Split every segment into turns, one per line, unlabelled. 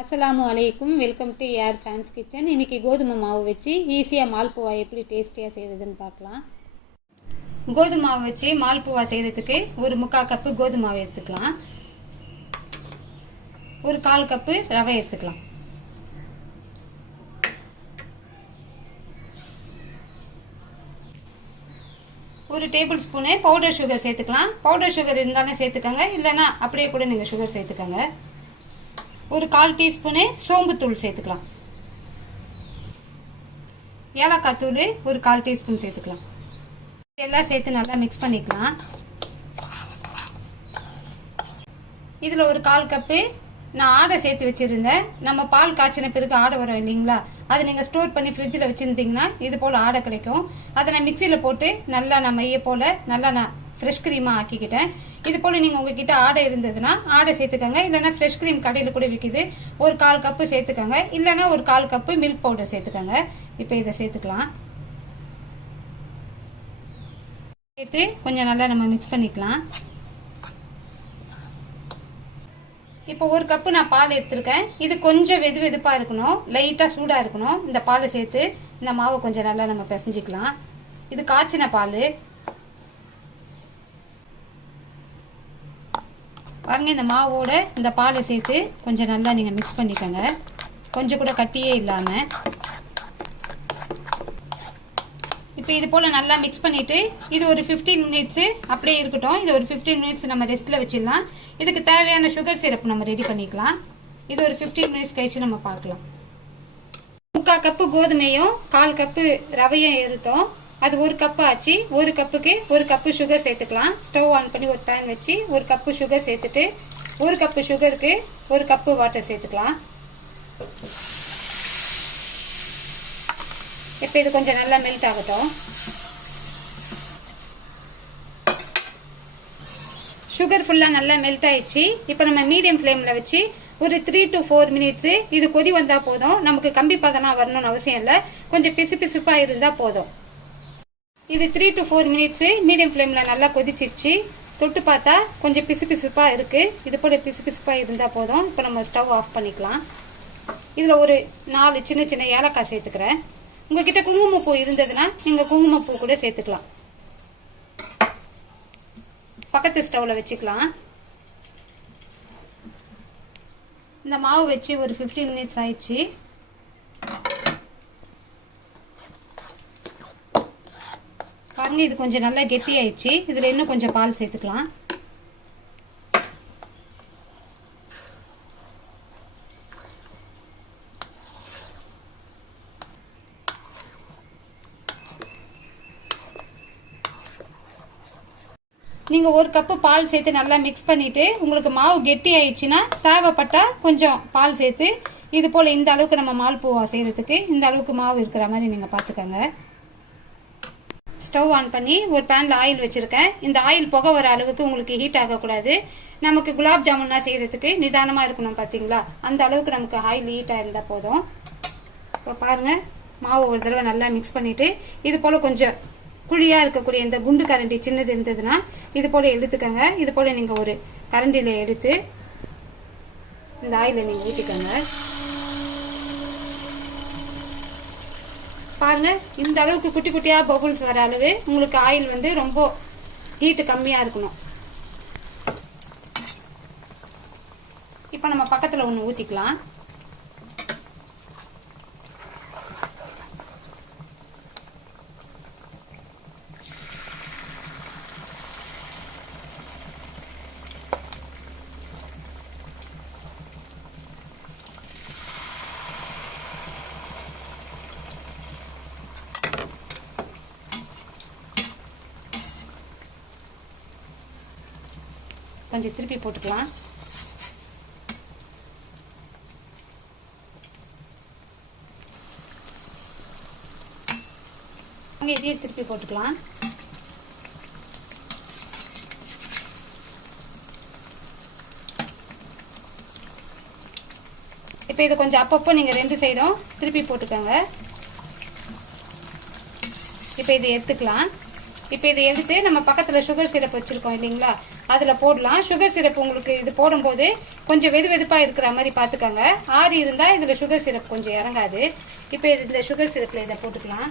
அஸ்ஸலாமு அலைக்கும். Welcome to air fans kitchen. இன்றைக்கி கோதுமை மாவு வச்சு ஈஸியாக மால்புவா எப்படி டேஸ்டியாக செய்கிறதுன்னு பார்க்கலாம். கோதுமை மாவு வச்சு மால்புவா செய்கிறதுக்கு ஒரு முக்கால் கப்பு கோதுமை மாவு எடுத்துக்கலாம். ஒரு கால் கப்பு ரவை எடுத்துக்கலாம். ஒரு டேபிள் ஸ்பூனு பவுடர் சுகர் சேர்த்துக்கலாம். பவுடர் சுகர் இருந்தாலும் சேர்த்துக்கோங்க. இல்லைன்னா அப்படியே கூட நீங்கள் சுகர் சேர்த்துக்கோங்க. ஒரு கால் டீஸ்பூனு சோம்புத்தூள் சேர்த்துக்கலாம். ஏலக்காய் தூள் ஒரு கால் டீஸ்பூன் சேர்த்துக்கலாம். எல்லாம் சேர்த்து நல்லா மிக்ஸ் பண்ணிக்கலாம். இதில் ஒரு கால் கப்பு நான் ஆடை சேர்த்து வச்சுருந்தேன். நம்ம பால் காய்ச்சின பிறகு ஆடை வரும் இல்லைங்களா? அதை நீங்கள் ஸ்டோர் பண்ணி ஃப்ரிட்ஜில் வச்சுருந்தீங்கன்னா இது போல் ஆடை கிடைக்கும். அதை நான் மிக்சியில் போட்டு நல்லா நான் மைய போல் நல்லா நான் ஃப்ரெஷ் க்ரீமாக ஆக்கிக்கிட்டேன். இது போல் நீங்கள் உங்ககிட்ட ஆடை இருந்ததுன்னா ஆடை சேர்த்துக்கோங்க. இல்லைன்னா ஃப்ரெஷ் க்ரீம் கடையில் கூட விற்கிது ஒரு கால் கப்பு சேர்த்துக்கோங்க. இல்லைன்னா ஒரு கால் கப்பு மில்க் பவுடர் சேர்த்துக்கோங்க. இப்போ இதை சேர்த்துக்கலாம். சேர்த்து கொஞ்சம் நல்லா நம்ம மிக்ஸ் பண்ணிக்கலாம். இப்போ ஒரு கப்பு நான் பால் எடுத்திருக்கேன். இது கொஞ்சம் வெது வெதுப்பாக இருக்கணும். லைட்டாக சூடாக இருக்கணும். இந்த பாலை சேர்த்து இந்த மாவை கொஞ்சம் நல்லா நம்ம பிசைஞ்சிக்கலாம். இது காய்ச்சின பால். பாருங்க இந்த மாவோட இந்த பாலை சேர்த்து கொஞ்சம் நல்லா நீங்கள் மிக்ஸ் பண்ணிக்கோங்க. கொஞ்சம் கூட கட்டியே இல்லாமல் இப்போ இது போல் நல்லா மிக்ஸ் பண்ணிவிட்டு இது ஒரு ஃபிஃப்டீன் மினிட்ஸு அப்படியே இருக்கட்டும். இது ஒரு ஃபிஃப்டீன் மினிட்ஸ் நம்ம ரெஸ்ட்டில் வச்சிடலாம். இதுக்கு தேவையான சுகர் சிரப் நம்ம ரெடி பண்ணிக்கலாம். இது ஒரு ஃபிஃப்டீன் மினிட்ஸ் கழிச்சு நம்ம பார்க்கலாம். முக்கால் கப்பு கோதுமையும் கால் கப்பு ரவையும் எடுத்தோம். அது ஒரு கப்பு ஆச்சு. ஒரு கப்புக்கு ஒரு கப்பு சுகர் சேர்த்துக்கலாம். ஸ்டவ் ஆன் பண்ணி ஒரு பேன் வச்சு ஒரு கப்பு சுகர் சேர்த்துட்டு ஒரு கப்பு சுகருக்கு ஒரு கப்பு வாட்டர் சேர்த்துக்கலாம். இப்போ இது கொஞ்சம் நல்லா மெல்ட் ஆகட்டும். சுகர் ஃபுல்லாக நல்லா மெல்ட் ஆயிடுச்சு. இப்போ நம்ம மீடியம் ஃப்ளேமில் வச்சு ஒரு த்ரீ டு ஃபோர் மினிட்ஸு இது கொதி வந்தால் போதும். நமக்கு கம்பி பதனாக வரணும்னு அவசியம் இல்லை. கொஞ்சம் பிசு பிசுப்பாக இருந்தால் போதும். இது three to four minutes medium ஃப்ளேமில் நல்லா கொதிச்சிச்சு தொட்டு பார்த்தா கொஞ்சம் பிசு பிசுப்பாக இருக்குது இது போல் பிசு பிசுப்பாக இருந்தால் போதும். இப்போ நம்ம ஸ்டவ் ஆஃப் பண்ணிக்கலாம். இதில் ஒரு நாலு சின்ன சின்ன ஏலக்காய் சேர்த்துக்கிறேன். உங்ககிட்ட குங்குமப்பூ இருந்ததுன்னா நீங்கள் குங்குமப்பூ கூட சேர்த்துக்கலாம். பக்கத்து ஸ்டவ்வில் வச்சுக்கலாம். இந்த மாவு வச்சு ஒரு ஃபிஃப்டீன் மினிட்ஸ் ஆயிடுச்சு. பாருங்க இது கொஞ்சம் நல்லா கெட்டி ஆயிடுச்சு இதில் இன்னும் கொஞ்சம் பால் சேர்த்துக்கலாம். நீங்கள் ஒரு கப்பு பால் சேர்த்து நல்லா மிக்ஸ் பண்ணிவிட்டு உங்களுக்கு மாவு கெட்டி ஆயிடுச்சுன்னா தேவைப்பட்டா கொஞ்சம் பால் சேர்த்து இது போல் இந்த அளவுக்கு நம்ம மால் பூவா செய்கிறதுக்கு இந்த அளவுக்கு மாவு இருக்கிற மாதிரி நீங்கள் பார்த்துக்கோங்க. ஸ்டவ் ஆன் பண்ணி ஒரு பேனில் ஆயில் வச்சுருக்கேன். இந்த ஆயில் புகை வர அளவுக்கு உங்களுக்கு ஹீட் ஆகக்கூடாது. நமக்கு குலாப் ஜாமுன்னா செய்கிறதுக்கு நிதானமாக இருக்கணும் பார்த்தீங்களா அந்த அளவுக்கு நமக்கு ஆயில் ஹீட்டாக இருந்தால் போதும். இப்போ பாருங்கள் மாவு ஒரு தடவை நல்லா மிக்ஸ் பண்ணிவிட்டு இது போல் கொஞ்சம் குழியாக இருக்கக்கூடிய இந்த குண்டு கரண்டி சின்னது இருந்ததுன்னா இது போல் எடுத்துக்கோங்க. இது போல் நீங்கள் ஒரு கரண்டியில் எடுத்து இந்த ஆயிலை நீங்கள் ஊற்றிக்கோங்க பாருங்க இந்த அளவுக்கு குட்டி குட்டியாக பபுள்ஸ் வர அளவு உங்களுக்கு ஆயில் வந்து ரொம்ப ஹீட்டு கம்மியாக இருக்கணும். இப்போ நம்ம பக்கத்தில் ஒன்று ஊற்றிக்கலாம் கொஞ்சம் திருப்பி போட்டுக்கலாம். அங்கே இதையே திருப்பி போட்டுக்கலாம். இப்போ இதை கொஞ்சம் அப்பப்போ நீங்கள் ரெண்டு சைடும் திருப்பி போட்டுக்கோங்க. இப்போ இதை எடுத்துக்கலாம். இப்போ இதை எடுத்து நம்ம பக்கத்தில் சுகர் சிரப் வச்சுருக்கோம் இல்லைங்களா? அதில் போடலாம். சுகர் சிரப் உங்களுக்கு இது போடும்போது கொஞ்சம் வெது வெதுப்பாக இருக்கிற மாதிரி பார்த்துக்கோங்க ஆறி இருந்தால் இதில் சுகர் சிரப் கொஞ்சம் இறங்காது. இப்போ இது இந்த சுகர் சிரப்பில் இதை போட்டுக்கலாம்.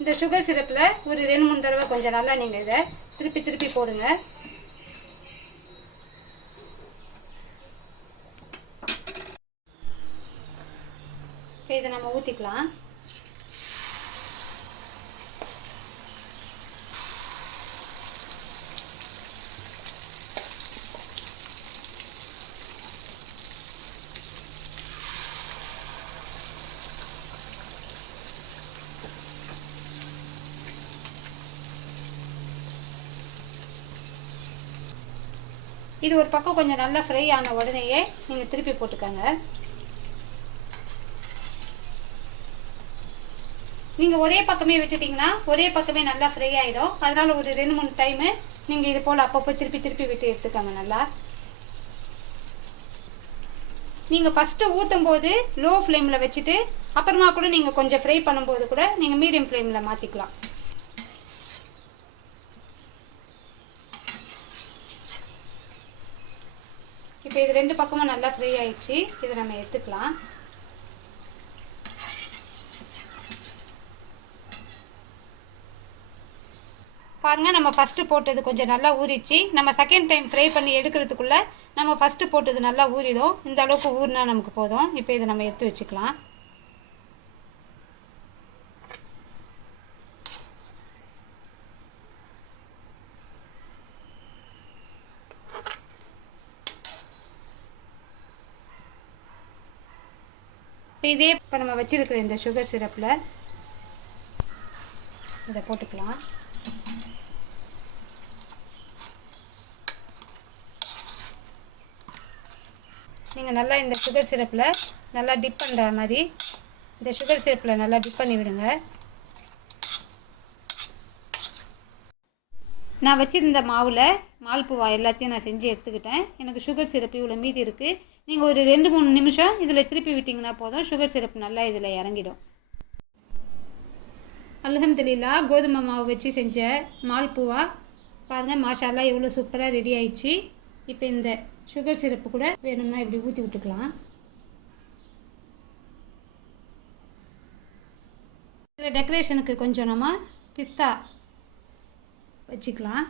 இந்த சுகர் சிரப்பில் ஒரு ரெண்டு மூணு தடவை கொஞ்சம் நல்லா நீங்கள் இதை திருப்பி திருப்பி போடுங்க இப்போ இதை நம்ம ஊற்றிக்கலாம் இது ஒரு பக்கம் கொஞ்சம் நல்லா ஃப்ரை ஆன உடனேயே நீங்கள் திருப்பி போட்டுக்கோங்க. நீங்கள் ஒரே பக்கமே விட்டுட்டிங்கன்னா ஒரே பக்கமே நல்லா ஃப்ரை ஆகிடும் அதனால் ஒரு ரெண்டு மூணு டைமு நீங்கள் இது போல் அப்பப்போ திருப்பி திருப்பி விட்டு எடுத்துக்கோங்க நல்லா. நீங்கள் ஃபஸ்ட்டு ஊற்றும் போது லோ ஃப்ளேமில் வச்சுட்டு அப்புறமா கூட நீங்கள் கொஞ்சம் ஃப்ரை பண்ணும்போது கூட நீங்கள் மீடியம் ஃப்ளேமில் மாற்றிக்கலாம் இப்போ இது ரெண்டு பக்கமும் நல்லா ஃப்ரை ஆயிடுச்சு. இதை நம்ம எடுத்துக்கலாம். பாருங்க நம்ம ஃபஸ்ட்டு போட்டது கொஞ்சம் நல்லா ஊறிச்சு. நம்ம செகண்ட் டைம் ஃப்ரை பண்ணி எடுக்கிறதுக்குள்ள நம்ம ஃபஸ்ட்டு போட்டது நல்லா ஊறிடும். இந்த அளவுக்கு ஊறினா நமக்கு போதும். இப்போ இதை நம்ம எடுத்து வச்சுக்கலாம். இப்போ இதே இப்போ நம்ம வச்சிருக்கிற இந்த சுகர் சிரப்பில் இதை போட்டுக்கலாம். நீங்கள் நல்லா இந்த சுகர் சிரப்பில் நல்லா டிப் பண்ணுற மாதிரி இந்த சுகர் சிரப்பில் நல்லா டிப் பண்ணி விடுங்க. நான் வச்சுருந்த மாவில் மால்பூவா எல்லாத்தையும் நான் செஞ்சு எடுத்துக்கிட்டேன். எனக்கு சுகர் சிரப்பு இவ்வளோ மீதி இருக்குது நீங்கள் ஒரு ரெண்டு மூணு நிமிஷம் இதில் திருப்பி விட்டிங்கன்னா போதும். சுகர் சிரப் நல்லா இதில் இறங்கிடும். அல்ஹம்துலில்லா கோதுமை மாவு வச்சு செஞ்ச மால்புவா பாருங்கள் மாஷாலாம் எவ்வளோ சூப்பராக ரெடி ஆயிடுச்சு. இப்போ இந்த சுகர் சிரப்பு கூட வேணும்னா இப்படி ஊற்றி விட்டுக்கலாம். இதில் டெக்கரேஷனுக்கு கொஞ்சம் நம்ம பிஸ்தா வச்சுக்கலாம்.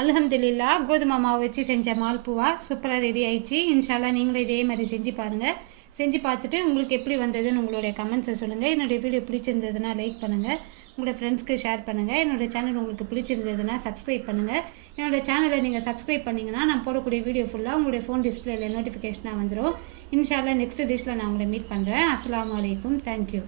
அல்ஹம்துலில்லா கோதுமை மாவு வச்சு செஞ்ச மால்பூவா சூப்பராக ரெடி ஆயிடுச்சு. இன்ஷால்லா நீங்களும் இதே மாதிரி செஞ்சு பாருங்கள் செஞ்சு பார்த்துட்டு உங்களுக்கு எப்படி வந்ததுன்னு உங்களுடைய கமெண்ட்ஸை சொல்லுங்கள் என்னுடைய வீடியோ பிடிச்சிருந்ததுன்னா லைக் பண்ணுங்கள் உங்களோட ஃப்ரெண்ட்ஸ்க்கு ஷேர் பண்ணுங்கள் என்னோடய சேனல் உங்களுக்கு பிடிச்சிருந்ததுன்னா சப்ஸ்கிரைப் பண்ணுங்கள் என்னோடய சேனலை நீங்கள் சப்ஸ்கிரைப் பண்ணிங்கன்னா நான் போடக்கூடிய வீடியோ ஃபுல்லாக உங்களுடைய ஃபோன் டிஸ்பிளேல நோட்டிஃபிகேஷனாக வந்துடும் இன்ஷால்லா நெக்ஸ்ட் டிஷ்ஷில் நான் உங்களை மீட் பண்ணுறேன் அஸ்லாம் அலைக்கும். தேங்க்யூ